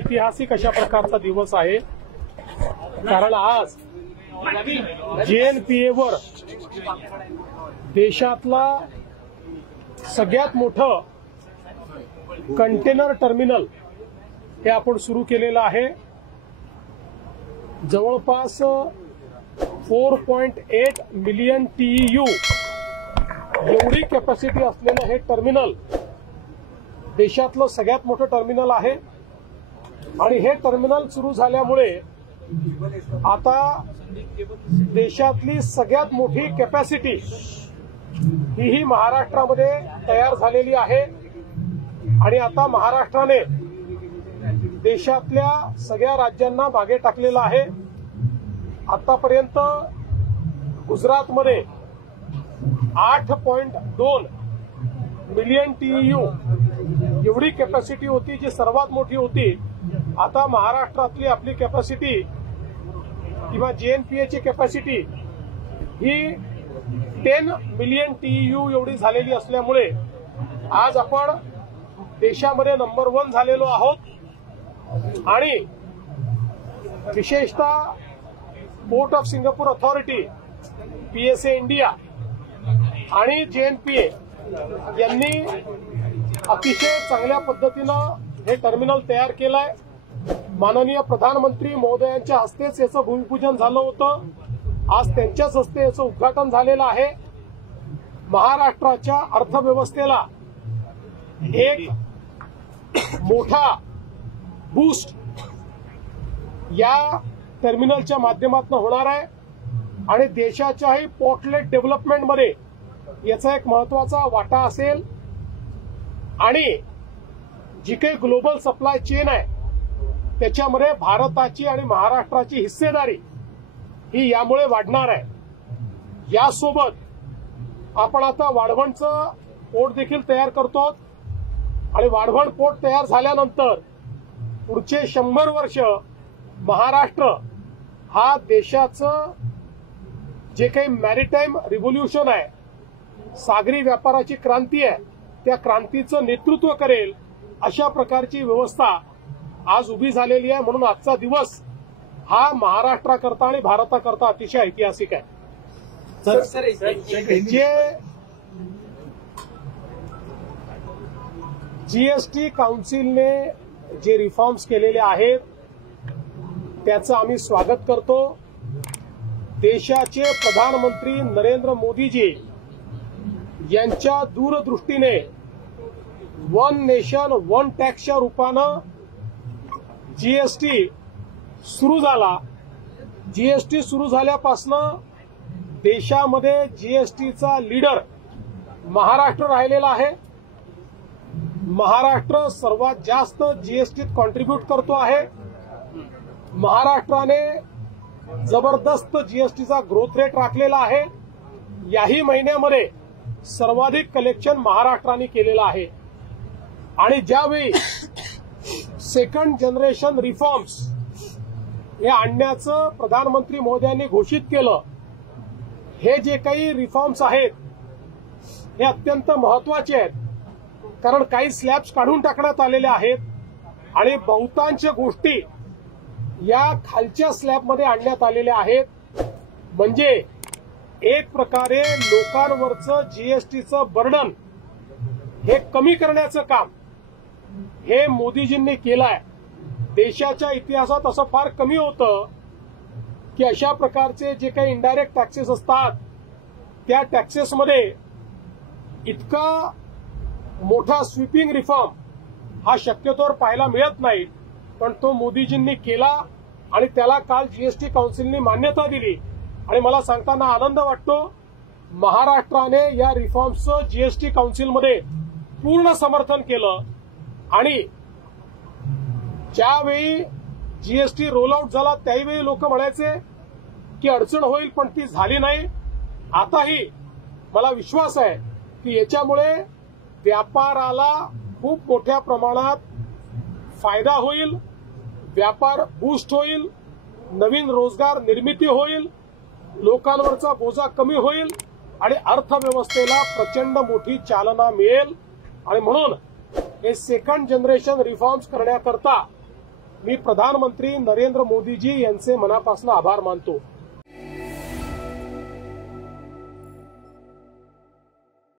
ऐतिहासिक अशा प्रकारचा दिवस आहे, कारण आज JNPA वर देशातला सगळ्यात मोठं कंटेनर टर्मिनल हे आपण सुरू केलेलं आहे। जवळपास 4.8 मिलियन TEU एवढी कॅपॅसिटी असलेलं हे टर्मिनल देशातलं सगळ्यात मोठं टर्मिनल आहे आणि हे टर्मिनल सुरू झाल्यामुळे आता देशातली सगळ्यात मोठी कॅपॅसिटी ही महाराष्ट्रामध्ये तयार झालेली आहे आणि आता महाराष्ट्राने देशातल्या सगळ्या राज्यांना मागे टाकलेलं आहे। आतापर्यंत गुजरातमध्ये 8.2 मिलियन TEU एवढी कॅपॅसिटी होती, जी सर्वात मोठी होती। आता महाराष्ट्रातली आपली कॅपॅसिटी किंवा JNPA ची कॅपॅसिटी ही 10 मिलियन TEU एवढी झालेली असल्यामुळे आज आपण देशामध्ये नंबर 1 झालेलो आहोत आणि विशेषतः port of Singapore authority, PSA India आणि JNPA यांनी अतिशय चांगल्या पद्धतीनं हे टर्मिनल तयार केलंय। माननीय प्रधानमंत्री महोदयांच्या हस्तेच याचं भूमिपूजन झालं होतं, आज त्यांच्याच हस्ते याचं उद्घाटन झालेलं आहे। महाराष्ट्राच्या अर्थव्यवस्थेला एक मोठा बूस्ट या टर्मिनलच्या माध्यमातून होणार आहे आणि देशाच्याही पोर्टलेट डेव्हलपमेंटमध्ये याचा एक महत्वाचा वाटा असेल आणि जी काही ग्लोबल सप्लाय चेन आहे त्याच्यामध्ये भारताची आणि महाराष्ट्राची हिस्सेदारी ही यामुळे वाढणार आहे। यासोबत आपण आता वाढवणचं पोर्ट देखील तयार करतो आणि वाढवण पोर्ट तयार झाल्यानंतर पुढचे 100 वर्ष महाराष्ट्र हा देशाचं जे काही मॅरिटाईम रिव्होल्यूशन आहे, सागरी व्यापाराची क्रांती आहे, त्या क्रांतीचं नेतृत्व करेल अशा प्रकारची व्यवस्था आज उभी झालेली आहे। म्हणून आजचा दिवस हा महाराष्ट्राकरता आणि भारताकरता अतिशय ऐतिहासिक आहे। जे GST काउन्सिलने जे रिफॉर्म्स केलेले आहेत त्याचं आम्ही स्वागत करतो। देशाचे प्रधानमंत्री नरेंद्र मोदीजी यांच्या दूरदृष्टीने वन नेशन वन टॅक्सच्या रूपानं GST सुरू झाला। GST सुरू झाल्यापासून देशामध्ये GSTचा लीडर महाराष्ट्र राहिलेला आहे। महाराष्ट्र सर्वात जास्त GSTत कॉन्ट्रीब्यूट करतो आहे। महाराष्ट्राने जबरदस्त GSTचा ग्रोथ रेट राखलेला आहे। याही महिन्यामध्ये सर्वाधिक कलेक्शन महाराष्ट्राने केलेलं आहे आणि ज्यावेळी सेकंड जनरेशन रिफॉर्म्स हे आणण्याचं प्रधानमंत्री मोदयांनी घोषित केलं, हे जे काही रिफॉर्म्स आहेत हे अत्यंत महत्वाचे आहेत, कारण काही स्लॅब्स काढून टाकण्यात आलेले आहेत आणि बहुतांश गोष्टी या खालच्या स्लॅबमध्ये आणण्यात आलेल्या आहेत। म्हणजे एक प्रकारे लोकांवरचं GSTचं बर्डन हे कमी करण्याचं काम हे मोदीजींनी केलं आहे। देशाच्या इतिहासात असं फार कमी होतं की अशा प्रकारचे जे काही इनडायरेक्ट टॅक्सेस असतात त्या टॅक्सेसमध्ये इतका मोठा स्वीपिंग रिफॉर्म हा शक्यतोवर पाहायला मिळत नाही, पण तो मोदीजींनी केला आणि त्याला काल GST काउन्सिलने मान्यता दिली आणि मला सांगताना आनंद वाटतो महाराष्ट्राने या रिफॉर्म्सचं GST काउन्सिलमध्ये पूर्ण समर्थन केलं आणि ज्यावेळी GST रोल आउट झाला त्यावेळी लोक म्हणायचे की अडचण होईल, पण ती झाली नाही। आताही मला विश्वास आहे की याच्यामुळे व्यापाराला खूप मोठ्या प्रमाणात फायदा होईल, व्यापार बूस्ट होईल, नवीन रोजगार निर्मिती होईल, लोकांवरचा बोजा कमी होईल आणि अर्थव्यवस्थेला प्रचंड मोठी चालना मिळेल। आणि म्हणून हे सेकंड जनरेशन रिफॉर्म्स करण्याकरता मी प्रधानमंत्री नरेंद्र मोदीजी यांचे मनापासून आभार मानतो.